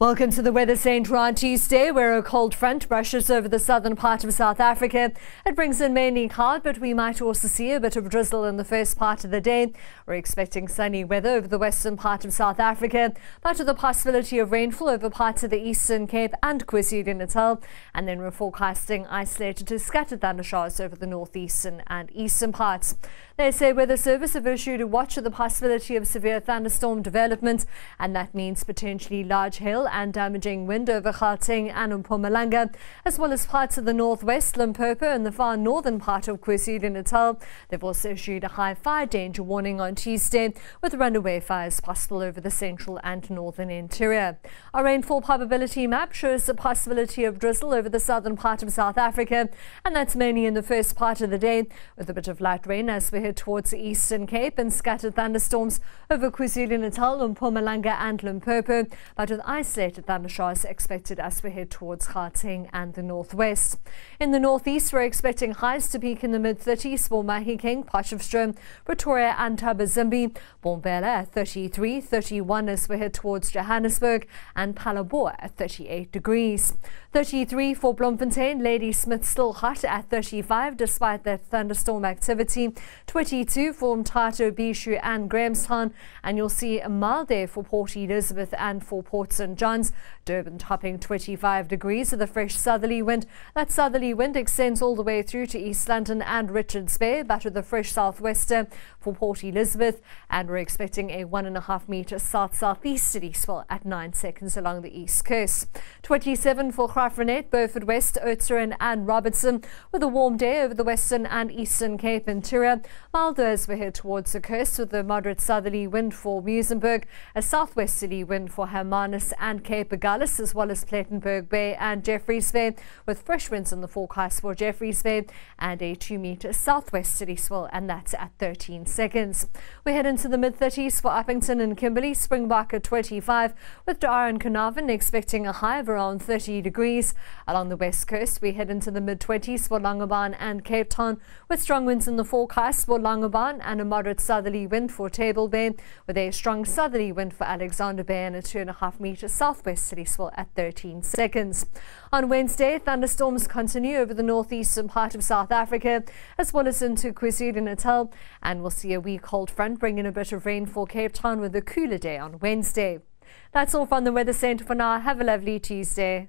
Welcome to the Weather Centre on Tuesday, where a cold front brushes over the southern part of South Africa. It brings in mainly cloud, but we might also see a bit of drizzle in the first part of the day. We're expecting sunny weather over the western part of South Africa, but with the possibility of rainfall over parts of the Eastern Cape and KwaZulu-Natal. And then we're forecasting isolated to scattered thundershowers over the northeastern and eastern parts. They say Weather Service have issued a watch of the possibility of severe thunderstorm development, and that means potentially large hail and damaging wind over Gauteng and Mpumalanga, as well as parts of the northwest, Limpopo and the far northern part of KwaZulu-Natal. They've also issued a high fire danger warning on Tuesday, with runaway fires possible over the central and northern interior. Our rainfall probability map shows the possibility of drizzle over the southern part of South Africa, and that's mainly in the first part of the day, with a bit of light rain as we head towards the Eastern Cape and scattered thunderstorms over KwaZulu-Natal, Mpumalanga and Limpopo, but with isolated thundershowers expected as we head towards Gauteng and the northwest. In the northeast, we're expecting highs to peak in the mid-30s for Mahikeng, Potchefstroom, Pretoria and Thabazimbi, Bombela at 33, 31 as we head towards Johannesburg, and Phalaborwa at 38 degrees. 33 for Bloemfontein, Ladysmith still hot at 35 despite that thunderstorm activity. 22 for Mthatho, Bishu and Grahamstown, and you'll see a mild day for Port Elizabeth and for Port St John's. Durban topping 25 degrees with a fresh southerly wind. That southerly wind extends all the way through to East London and Richards Bay, but with a fresh southwester for Port Elizabeth, and we're expecting a 1.5 metre south-southeasterly swell at 9 seconds along the east coast. 27 for Graaff-Reinet, Beaufort West, Oudtshoorn and Robertson, with a warm day over the western and eastern Cape interior. Milder as we head towards the coast with a moderate southerly wind for Muizenberg, a southwesterly wind for Hermanus and Cape Agulhas, as well as Plettenberg Bay and Jeffreys Bay, with fresh winds in the forecast for Jeffreys Bay and a 2 metre southwesterly swell, and that's at 13 seconds. We head into the mid-30s for Uppington and Kimberley, Springbok at 25, with Dar and Carnarvon expecting a high of around 30 degrees. Along the west coast, we head into the mid-20s for Langebaan and Cape Town, with strong winds in the forecast for Langebaan and a moderate southerly wind for Table Bay, with a strong southerly wind for Alexander Bay and a 2.5 metre southwesterly swell at 13 seconds. On Wednesday, thunderstorms continue over the northeastern part of South Africa, as well as into KwaZulu-Natal, and we'll see a weak cold front bring in a bit of rain for Cape Town with a cooler day on Wednesday. That's all from the Weather Centre for now. Have a lovely Tuesday.